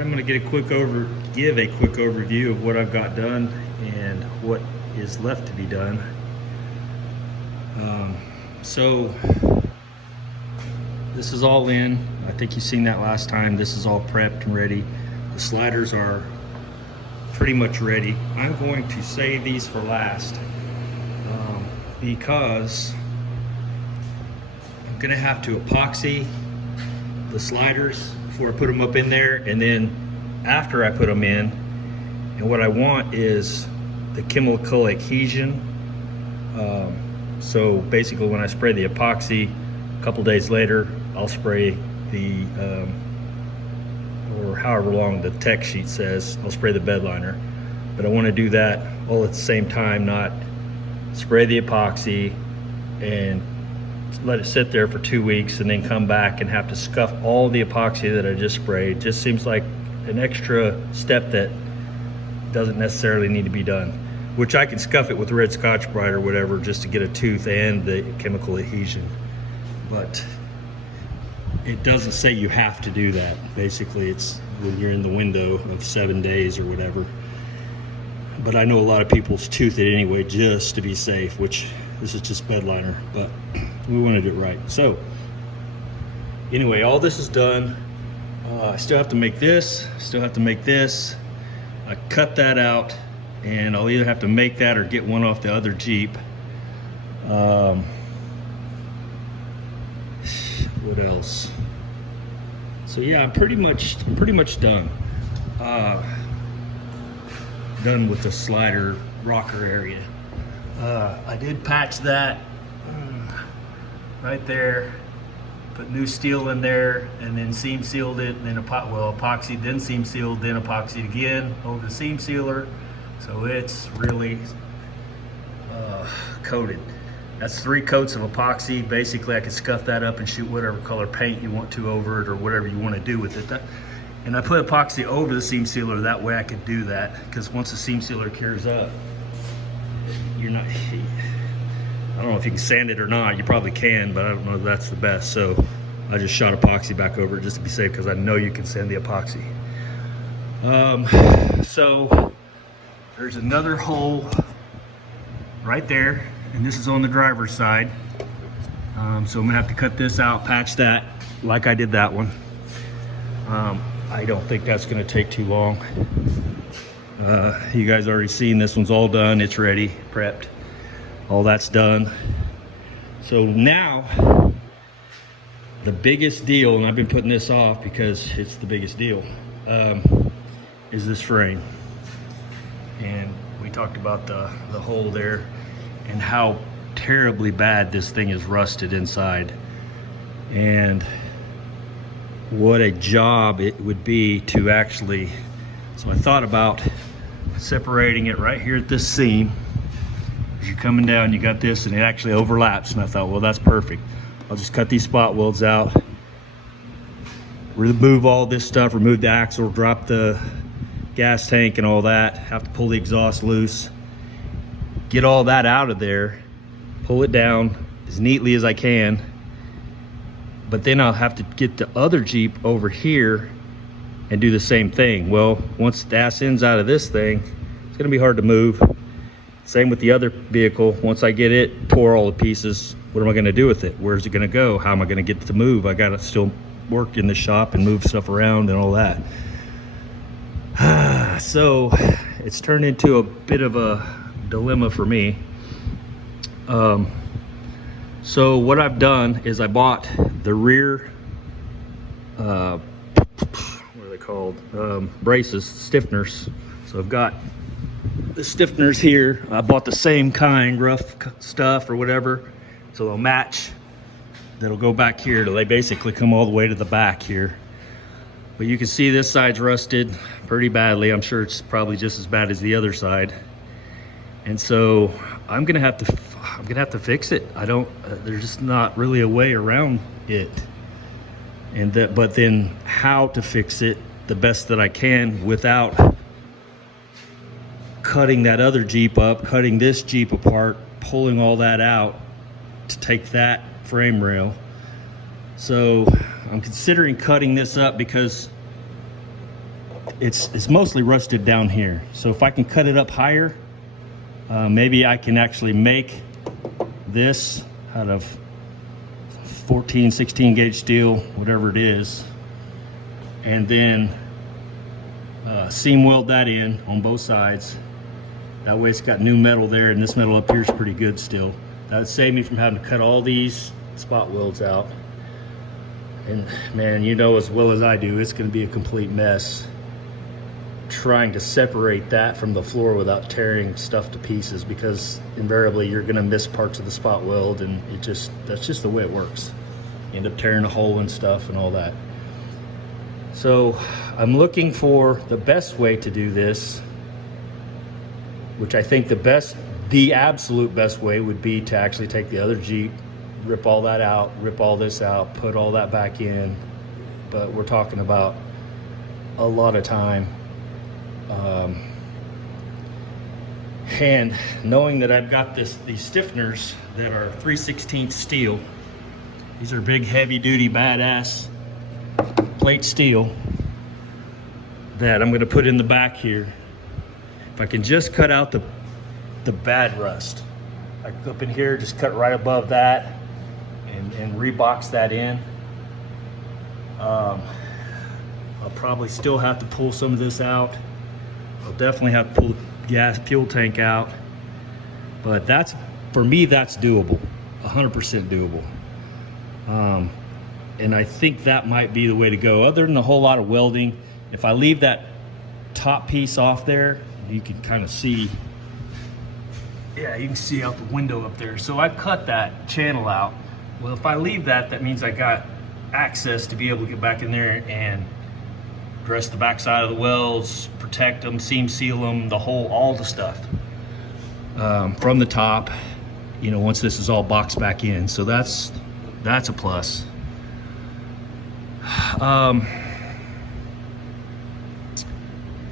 I'm going to give a quick overview of what I've got done and what is left to be done. So this is all in. I think you've seen that last time. This is all prepped and ready. The sliders are pretty much ready. I'm going to save these for last because I'm going to have to epoxy the sliders before I put them up in there, and then after I put them in. And what I want is the chemical adhesion. So basically when I spray the epoxy, a couple days later I'll spray the or however long the tech sheet says, I'll spray the bed liner. But I want to do that all at the same time, not spray the epoxy and let it sit there for 2 weeks and then come back and have to scuff all the epoxy that I just sprayed. Just seems like an extra step that doesn't necessarily need to be done, which I can scuff it with red Scotch-Brite or whatever just to get a tooth and the chemical adhesion. But it doesn't say you have to do that. Basically, it's when you're in the window of 7 days or whatever. But I know a lot of people's tooth it anyway just to be safe, which this is just bed liner, but we wanted it right. So anyway, all this is done. I still have to make this, I cut that out, and I'll either have to make that or get one off the other Jeep. What else? So yeah, I'm pretty much done. Done with the slider rocker area. I did patch that right there, put new steel in there, and then seam sealed it, and then epoxied, then seam sealed, then epoxied again over the seam sealer. So it's really coated. That's 3 coats of epoxy. Basically, I can scuff that up and shoot whatever color paint you want to over it or whatever you want to do with it. And I put epoxy over the seam sealer, that way I could do that, because once the seam sealer cures up, I don't know if you can sand it or not. You probably can, but I don't know if that's the best. So I just shot epoxy back over it just to be safe, because I know you can sand the epoxy. So there's another hole right there, and this is on the driver's side. So I'm gonna have to cut this out, patch that like I did that one. I don't think that's gonna take too long. You guys already seen this one's all done. It's ready, prepped. All that's done. So now, the biggest deal, and I've been putting this off because it's the biggest deal, is this frame. And we talked about the hole there and how terribly bad this thing is rusted inside. And what a job it would be to actually, so I thought about separating it right here at this seam. As you're coming down, you got this, and it actually overlaps, and I thought, well, that's perfect. I'll just cut these spot welds out, remove all this stuff, remove the axle, drop the gas tank and all that, have to pull the exhaust loose, get all that out of there, pull it down as neatly as I can. But then I'll have to get the other Jeep over here and do the same thing. Well, once the ass end's out of this thing, it's gonna be hard to move. Same with the other vehicle. Once I get it, tore all the pieces, what am I gonna do with it? Where's it gonna go? How am I gonna get it to move? I gotta still work in the shop and move stuff around and all that. So it's turned into a bit of a dilemma for me. So what I've done is I bought the rear, what are they called? Braces, stiffeners. So I've got the stiffeners here. I bought the same kind, rough stuff or whatever, so they'll match. That'll go back here. They basically come all the way to the back here. But you can see this side's rusted pretty badly. I'm sure it's probably just as bad as the other side. And so I'm gonna have to fix it. There's just not really a way around it. But then how to fix it the best that I can without cutting that other Jeep up, cutting this Jeep apart, pulling all that out to take that frame rail. So I'm considering cutting this up because it's mostly rusted down here. So if I can cut it up higher, maybe I can actually make this out of 14, 16 gauge steel, whatever it is, and then seam weld that in on both sides. That way it's got new metal there, and this metal up here is pretty good still. That would save me from having to cut all these spot welds out. And man, you know as well as I do, it's going to be a complete mess trying to separate that from the floor without tearing stuff to pieces, because invariably you're going to miss parts of the spot weld, and that's just the way it works. You end up tearing a hole and stuff and all that. So I'm looking for the best way to do this, which I think the absolute best way would be to actually take the other Jeep, rip all that out, rip all this out, put all that back in. But we're talking about a lot of time. And knowing that I've got these stiffeners that are 3/16 steel, these are big, heavy duty, badass plate steel that I'm gonna put in the back here. If I can just cut out the bad rust, I can go up in here, just cut right above that and rebox that in. I'll probably still have to pull some of this out. I'll definitely have to pull the gas fuel tank out, but for me, that's doable, 100% doable. And I think that might be the way to go. Other than a whole lot of welding, if I leave that top piece off there, you can kind of see, yeah, you can see out the window up there. So I've cut that channel out. Well, if I leave that, that means I got access to be able to get back in there and dress the backside of the welds, protect them, seam seal them, all the stuff from the top, you know, once this is all boxed back in. So that's a plus.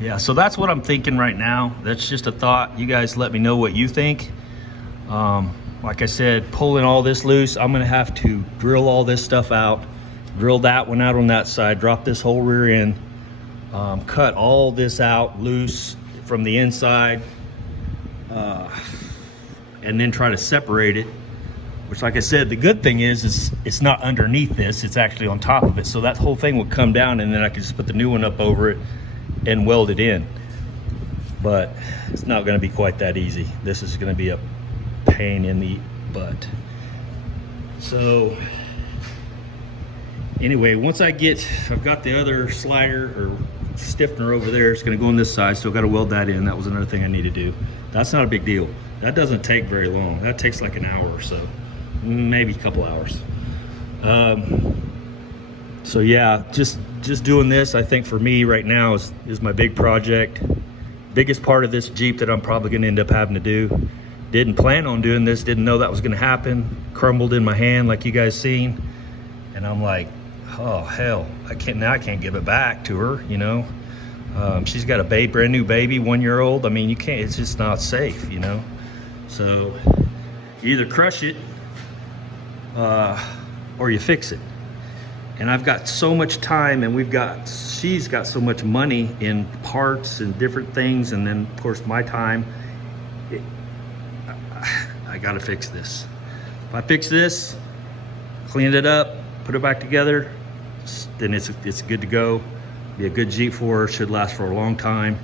Yeah, so that's what I'm thinking right now. That's just a thought. You guys let me know what you think. Like I said, pulling all this loose, I'm gonna have to drill all this stuff out, drill that one out on that side, drop this whole rear end, cut all this out loose from the inside, and then try to separate it. Which, like I said, the good thing is it's not underneath this, it's actually on top of it. So that whole thing would come down, and then I could just put the new one up over it and weld it in. But it's not gonna be quite that easy. This is gonna be a pain in the butt. So anyway, once I've got the other slider or stiffener over there, it's gonna go on this side, still gotta weld that in. That was another thing I need to do. That's not a big deal. That doesn't take very long. That takes like an hour or so, maybe a couple hours. So yeah, just doing this, I think for me right now is my big project. Biggest part of this Jeep that I'm probably gonna end up having to do. Didn't plan on doing this, didn't know that was gonna happen. Crumbled in my hand like you guys seen. And I'm like, oh hell, I can't give it back to her, you know. She's got a brand new baby, 1 year old. I mean, you can't, it's just not safe, you know. So you either crush it or you fix it. And I've got so much time, and she's got so much money in parts and different things, and then of course my time. I gotta fix this. If I fix this, clean it up, put it back together, then it's good to go. Be a good Jeep for her, should last for a long time.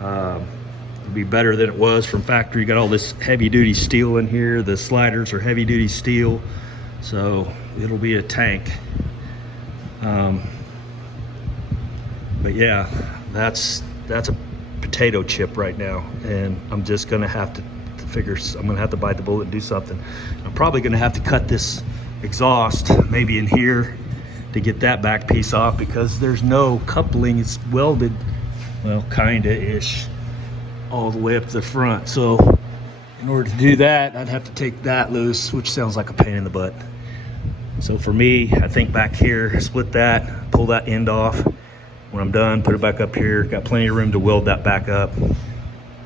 It'll be better than it was from factory. Got all this heavy duty steel in here. The sliders are heavy duty steel, so it'll be a tank. But yeah, that's a potato chip right now, and I'm just gonna have to figure, I'm gonna have to bite the bullet and do something. I'm probably gonna have to cut this exhaust maybe in here to get that back piece off, because there's no coupling. It's welded, well, kinda-ish, all the way up to the front. So in order to do that, I'd have to take that loose, which sounds like a pain in the butt. So for me, I think back here, split that, pull that end off. When I'm done, put it back up here. Got plenty of room to weld that back up.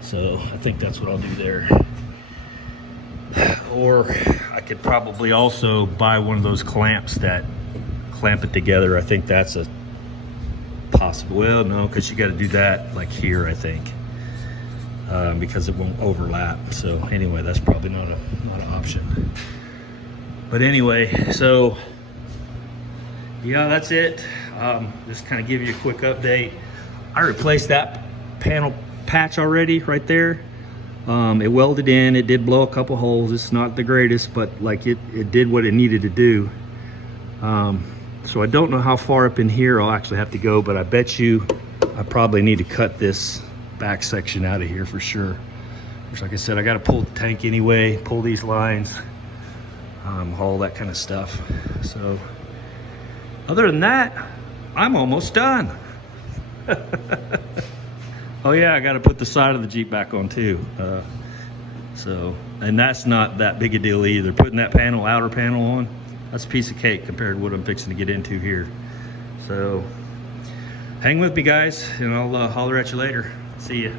So I think that's what I'll do there. Or I could probably also buy one of those clamps that clamp it together. I think that's possible. Well, no, because you got to do that like here, I think, because it won't overlap. So anyway, that's probably not an option. But anyway, so yeah, that's it. Just kind of give you a quick update. I replaced that panel patch already right there. It welded in. It did blow a couple holes. It's not the greatest, but like it did what it needed to do. So I don't know how far up in here I'll actually have to go, but I bet you I probably need to cut this back section out of here for sure. Which, like I said, I got to pull the tank anyway, pull these lines, all that kind of stuff. So other than that, I'm almost done. Oh yeah, I got to put the side of the Jeep back on too. And that's not that big a deal either. Putting that outer panel on, that's a piece of cake compared to what I'm fixing to get into here. So hang with me, guys, and I'll holler at you later. See ya.